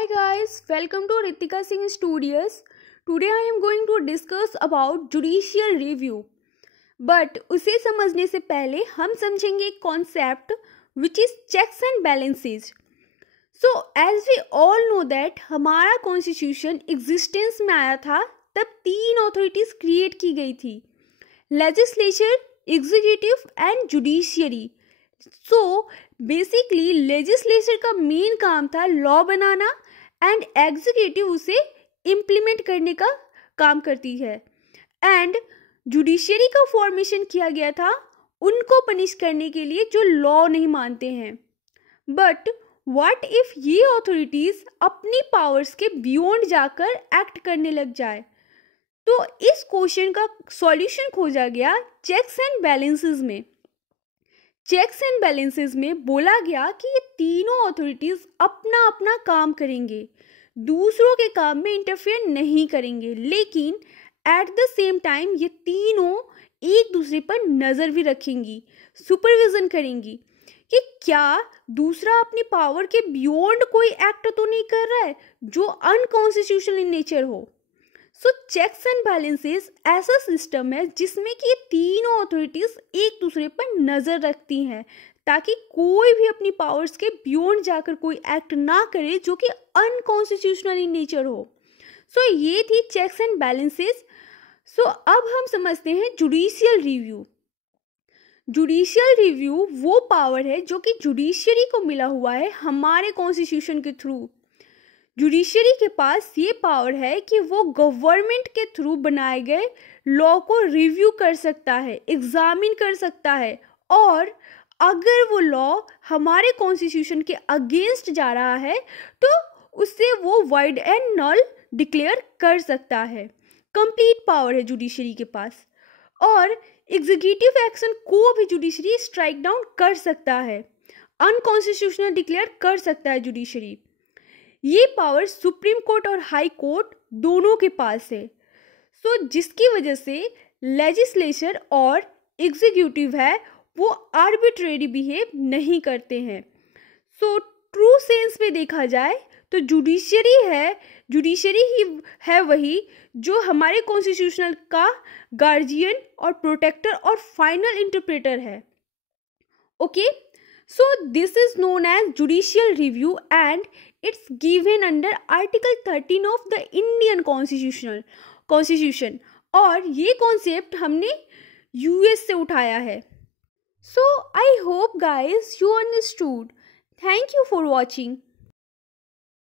Hi guys, welcome to Ritika Singh Studios. Today I am going to discuss about judicial review. But उसे समझने से पहले हम समझेंगे एक concept which is checks and balances. So as we all know that हमारा constitution existence में आया था तब तीन authorities create की गई थी, legislature, executive and judiciary. So basically legislature का मेन काम था लॉ बनाना एंड एग्जीक्यूटिव उसे इम्प्लीमेंट करने का काम करती है. एंड जुडिशरी का फॉर्मेशन किया गया था उनको पनिश करने के लिए जो लॉ नहीं मानते हैं. बट व्हाट इफ ये अथॉरिटीज अपनी पावर्स के बियॉन्ड जाकर एक्ट करने लग जाए. तो इस क्वेश्चन का सॉल्यूशन खोजा गया चेक्स एंड बैलेंसेस में. चेक्स एंड बैलेंसेस में बोला गया कि ये तीनों अथॉरिटीज अपना अपना काम करेंगे, दूसरों के काम में इंटरफेयर नहीं करेंगे, लेकिन एट द सेम टाइम ये तीनों एक दूसरे पर नज़र भी रखेंगी, सुपरविजन करेंगी कि क्या दूसरा अपनी पावर के बियॉन्ड कोई एक्ट तो नहीं कर रहा है जो अनकॉन्स्टिट्यूशनल इन नेचर हो. सो चेक्स एंड बैलेंसेस ऐसा सिस्टम है जिसमें कि ये तीनों अथॉरिटीज एक दूसरे पर नज़र रखती हैं ताकि कोई भी अपनी पावर्स के बियॉन्ड जाकर कोई एक्ट ना करे जो कि अनकॉन्स्टिट्यूशनल इन नेचर हो. सो ये थी चेक्स एंड बैलेंसेस. सो अब हम समझते हैं जुडिशियल रिव्यू. जुडिशियल रिव्यू वो पावर है जो कि जुडिशरी को मिला हुआ है हमारे कॉन्स्टिट्यूशन के थ्रू. जुडिशरी के पास ये पावर है कि वो गवर्नमेंट के थ्रू बनाए गए लॉ को रिव्यू कर सकता है, एग्जामिन कर सकता है, और अगर वो लॉ हमारे कॉन्स्टिट्यूशन के अगेंस्ट जा रहा है तो उससे वो वाइड एंड नल डिक्लेयर कर सकता है. कंप्लीट पावर है जुडिशरी के पास. और एग्जीक्यूटिव एक्शन को भी जुडिशरी स्ट्राइक डाउन कर सकता है, अनकॉन्स्टिट्यूशनल डिक्लेयर कर सकता है जुडिशरी. ये पावर सुप्रीम कोर्ट और हाई कोर्ट दोनों के पास है. सो जिसकी वजह से लेजिस्लेचर और एग्जीक्यूटिव है वो आर्बिट्रेरी बिहेव नहीं करते हैं. सो ट्रू सेंस में देखा जाए तो जुडिशरी ही है वही जो हमारे कॉन्स्टिट्यूशनल का गार्जियन और प्रोटेक्टर और फाइनल इंटरप्रेटर है. Okay, so this is known as judicial review and it's given under Article 13 of the Indian Constitution और ये कॉन्सेप्ट हमने यूएस से उठाया है. So I hope guys you understood. Thank you for watching.